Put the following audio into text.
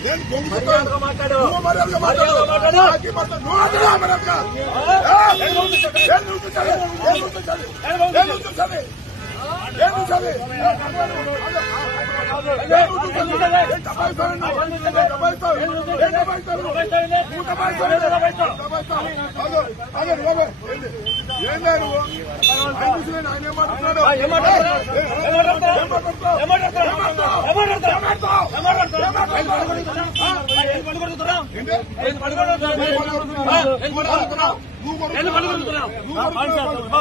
నేను. నువ్వు మర్యాదగా మాట్లాడు. నాకి మాట్లాడు. నువ్వు అడగా నువ్వు